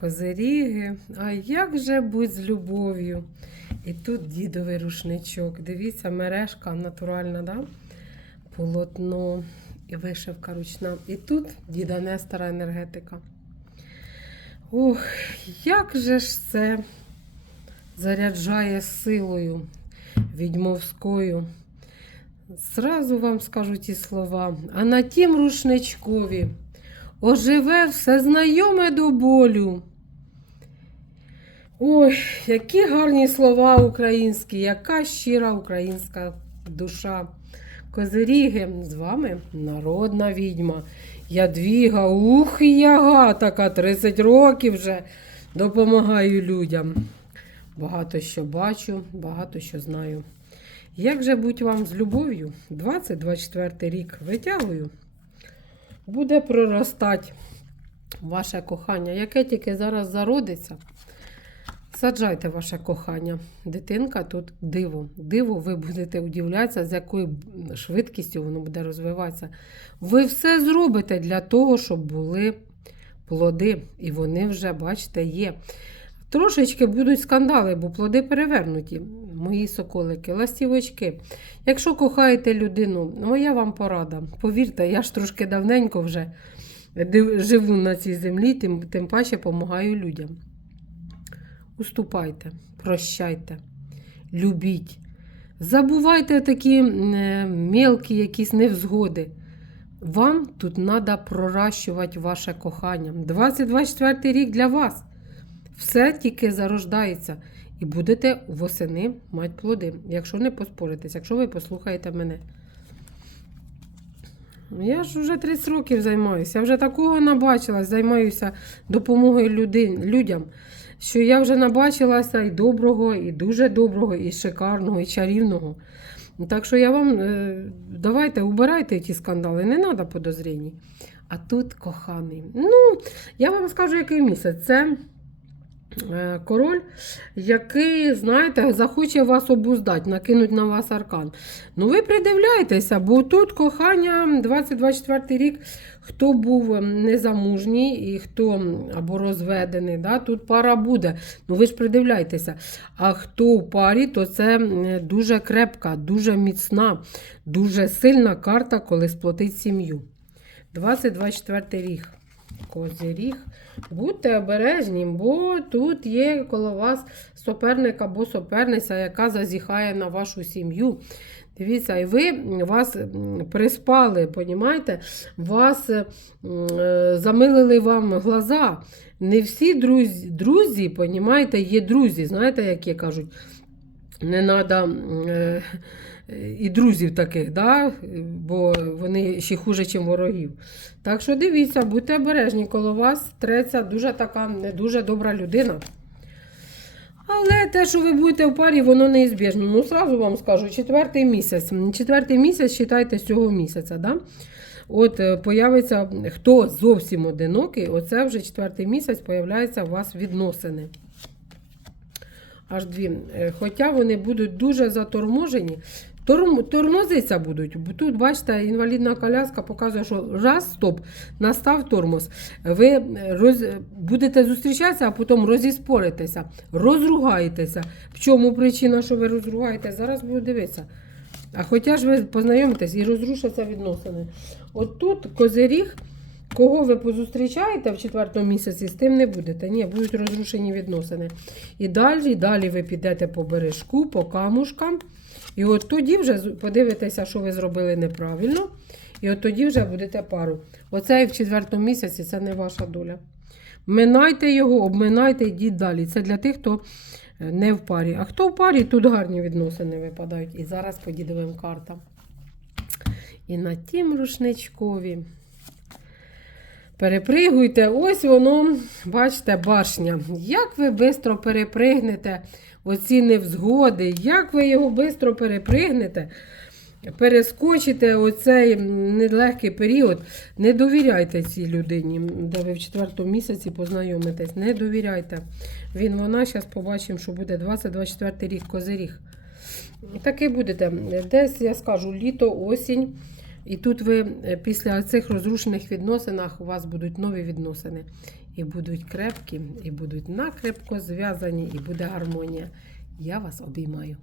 Козиріги, а як же будь з любов'ю? І тут дідовий рушничок. Дивіться, мережка натуральна, да? полотно і вишивка ручна. І тут діда Нестора енергетика. Ох, як же ж це заряджає силою відьмовською. Зразу вам скажу ті слова. А на тім рушничкові оживе все знайоме до болю. Ой, які гарні слова українські, яка щира українська душа. Козиріги, з вами народна відьма. Ядвіга, ух, і яга така, 30 років вже допомагаю людям. Багато що бачу, багато що знаю. Як же будь вам з любов'ю? 20-24 рік витягую. Буде проростати ваше кохання, яке тільки зараз зародиться. Саджайте ваше кохання. Дитинка тут диво. Диво, ви будете удивлятися, з якою швидкістю воно буде розвиватися. Ви все зробите для того, щоб були плоди. І вони вже, бачите, є. Трошечки будуть скандали, бо плоди перевернуті. Мої соколики, ластівочки. Якщо кохаєте людину, моя вам порада. Повірте, я ж трошки давненько вже живу на цій землі, тим, тим паче допомагаю людям. Уступайте, прощайте, любіть. Забувайте такі е, мелкі якісь невзгоди. Вам тут треба проращувати ваше кохання. 2024 рік для вас. Все тільки зарождається. І будете восени мати плоди, якщо не поспоритесь, якщо ви послухаєте мене. Я ж вже 30 років займаюся, я вже такого набачилась, займаюся допомогою людям, що я вже набачилася і доброго, і дуже доброго, і шикарного, і чарівного. Так що я вам е, давайте убирайте ті скандали, не треба подозрінь. А тут коханий. Ну, я вам скажу, який місяць. Це король, який, знаєте, захоче вас обуздати, накинуть на вас аркан. Ну, ви придивляйтеся, бо тут кохання 2024 рік, хто був ем, незамужній і хто або розведений, да, тут пара буде. Ну ви ж придивляйтеся. А хто в парі, то це дуже крепка, дуже міцна, дуже сильна карта, коли сплотить сім'ю. 2024 рік. Козиріг. Будьте обережні, бо тут є коло вас суперник або суперниця, яка зазіхає на вашу сім'ю. Дивіться, і ви вас приспали, понімаєте? Вас е, замилили вам глаза. Не всі друзі, друзі, понімаєте, є друзі, знаєте, які кажуть, не треба і друзів таких, да? бо вони ще хуже, ніж ворогів. Так що дивіться, будьте обережні, коло вас треться дуже така не дуже добра людина. Але те, що ви будете в парі, воно неізбіжно. Ну, сразу вам скажу, четвертий місяць. Четвертий місяць, вважайте, з цього місяця. Да? От е, появиться, хто зовсім одинокий, оце вже четвертий місяць появляються у вас відносини. Аж дві. Е, Хоча вони будуть дуже заторможені, Торм, тормозиться будуть. Тут, бачите, інвалідна коляска показує, що раз, стоп, настав тормоз. Ви е, роз, будете зустрічатися, а потім розіспоритеся, розругаєтеся. В чому причина, що ви розругаєте? Зараз буду дивитися. А хоча ж ви познайомитесь і розрушаться відносини. От тут козиріг, кого ви позустрічаєте в четвертому місяці, з тим не будете. Ні, будуть розрушені відносини. І далі, далі ви підете по бережку, по камушкам. І от тоді вже подивитеся, що ви зробили неправильно. І от тоді вже будете пару. Оце і в четвертому місяці це не ваша доля. Минайте його, обминайте, йдіть далі. Це для тих, хто е, не в парі. А хто в парі, тут гарні відносини випадають. І зараз по дідовим картам. І на тім рушничкові. Перепригуйте, ось воно, бачите, башня. Як ви швидко перепригнете оці невзгоди, як ви його швидко перепригнете, перескочите оцей нелегкий період. Не довіряйте цій людині, де ви в четвертому місяці познайомитесь. Не довіряйте. Він, вона, зараз побачимо, що буде 20-24 рік козиріг. Таки будете. Десь я скажу літо, осінь. І тут ви е, після цих розрушених відносинах у вас будуть нові відносини. і будуть крепкі, і будуть накрепко зв'язані, і буде гармонія. Я вас обіймаю.